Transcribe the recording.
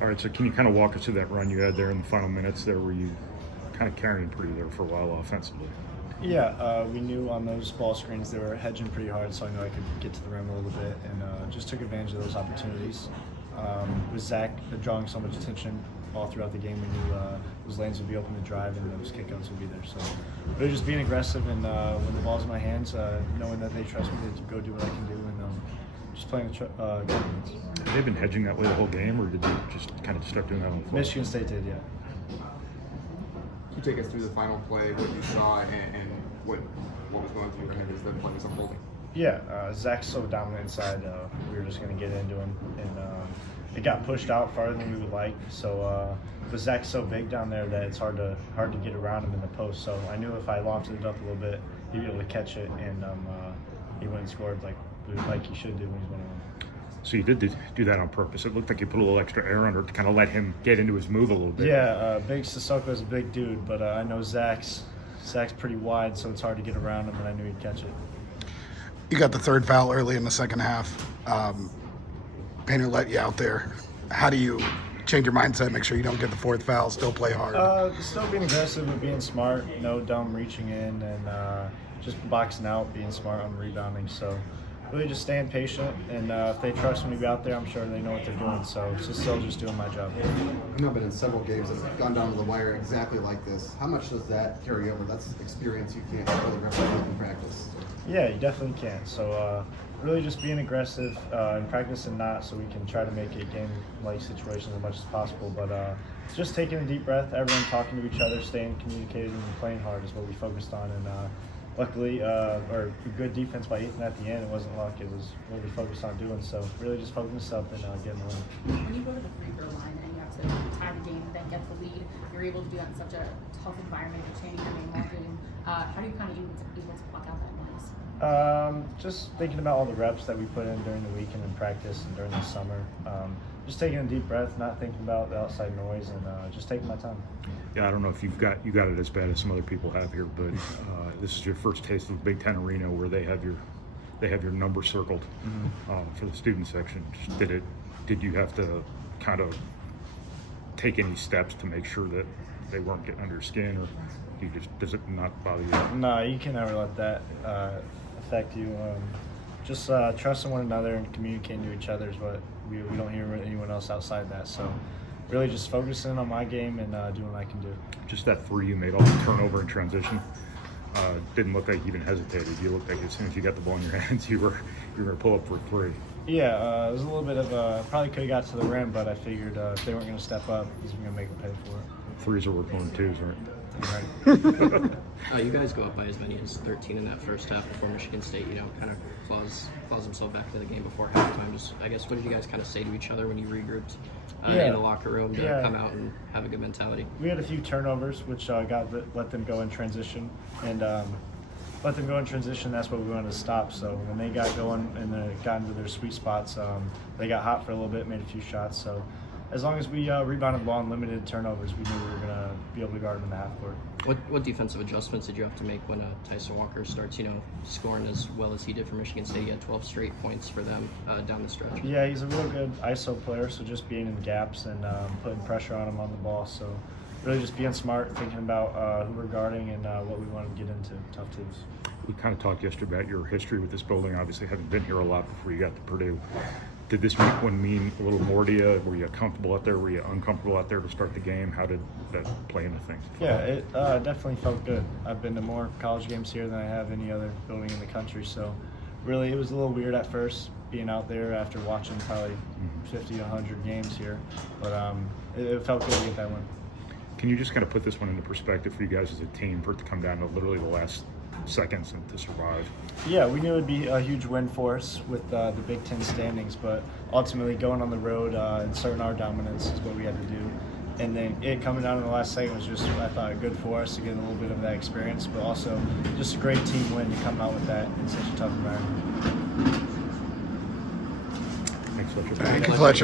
All right, so can you kind of walk us through that run you had there in the final minutes there where you kind of carrying pretty there for a while offensively? Yeah, we knew on those ball screens they were hedging pretty hard, so I knew I could get to the rim a little bit, and just took advantage of those opportunities. With Zach drawing so much attention all throughout the game, we knew those lanes would be open to drive and those kickouts would be there. So really just being aggressive, and when the ball's in my hands, knowing that they trust me to go do what I can do, and just playing with confidence. Have they been hedging that way the whole game, or did they just kind of start doing that on the floor? Michigan State did, yeah. Can you take us through the final play, what you saw, and what was going through your head as the play was unfolding? Yeah, Zach's so dominant inside. We were just going to get into him, and it got pushed out farther than we would like. So, but Zach's so big down there that it's hard to get around him in the post. So I knew if I lofted it up a little bit, he'd be able to catch it, and he went and scored like he should do when he's winning. So you did do that on purpose. It looked like you put a little extra air under it to kind of let him get into his move a little bit. Yeah, Big Sissoko's a big dude, but I know Zach's pretty wide, so it's hard to get around him, and I knew he'd catch it. You got the third foul early in the second half. Painter let you out there. How do you change your mindset, make sure you don't get the fourth foul, still play hard? Still being aggressive and being smart, no dumb reaching in, and just boxing out, being smart on rebounding. So really just staying patient, and if they trust me to be out there, I'm sure they know what they're doing. So it's still just doing my job. I've now been in several games that have gone down to the wire exactly like this. How much does that carry over? That's experience you can't really replicate in practice. Yeah, you definitely can. So really just being aggressive in practice and not, so we can try to make it game-like situations as much as possible. But just taking a deep breath, everyone talking to each other, staying communicated, and playing hard is what we focused on. And luckily, or good defense by Ethan at the end. It wasn't luck. It was what we focused on doing. So really just focus up and getting the win. When you go to the free throw line and you have to tie the game and then get the lead, you're able to do that in such a tough environment. You're changing your name market. How do you kind of able to block out that noise? Just thinking about all the reps that we put in during the week and in practice and during the summer. Just taking a deep breath, not thinking about the outside noise, and just taking my time. Yeah, I don't know if you got it as bad as some other people have here, but this is your first taste of the Big Ten Arena where they have your number circled for the student section. Did you have to kind of take any steps to make sure that they weren't getting under your skin, or does it not bother you? No, you can never let that affect you. Just trusting one another and communicating to each other is what we don't hear anyone else outside that. So really just focusing on my game and doing what I can do. Just that three you made off the turnover in transition didn't look like you even hesitated. You looked like as soon as you got the ball in your hands, you were going to pull up for a three. Yeah, it was a little bit of probably could have got to the rim, but I figured if they weren't going to step up, he's going to make them pay for it. Threes are worth more than twos, right? Right. You guys go up by as many as 13 in that first half before Michigan State, kind of claws himself back to the game before halftime. Just, I guess, what did you guys kind of say to each other when you regrouped in the locker room to come out and have a good mentality? We had a few turnovers, which let them go in transition, and let them go in transition. That's what we wanted to stop. So when they got going and they got into their sweet spots, they got hot for a little bit, made a few shots. So as long as we rebounded the ball and limited turnovers, we knew we were going to be able to guard them in the half court. What defensive adjustments did you have to make when Tyson Walker starts, scoring as well as he did for Michigan State? He had 12 straight points for them down the stretch. Yeah, he's a real good ISO player, so just being in gaps and putting pressure on him on the ball. So really just being smart, thinking about who we're guarding and what we want to get into, tough teams. We kind of talked yesterday about your history with this building. Obviously, having been here a lot before you got to Purdue. Did this one mean a little more to you? Were you comfortable out there? Were you uncomfortable out there to start the game? How did that play into things? Yeah, it definitely felt good. I've been to more college games here than I have any other building in the country. So really, it was a little weird at first being out there after watching probably 50 to 100 games here. But it felt good to get that win. Can you just kind of put this one into perspective for you guys as a team, for it to come down to literally the last seconds and to survive? Yeah, we knew it would be a huge win for us with the Big Ten standings, but ultimately going on the road and starting our dominance is what we had to do. And then it coming down in the last second was just, I thought, good for us to get a little bit of that experience, but also just a great team win to come out with that in such a tough environment. Thanks, Fletcher. Thank you, Fletcher.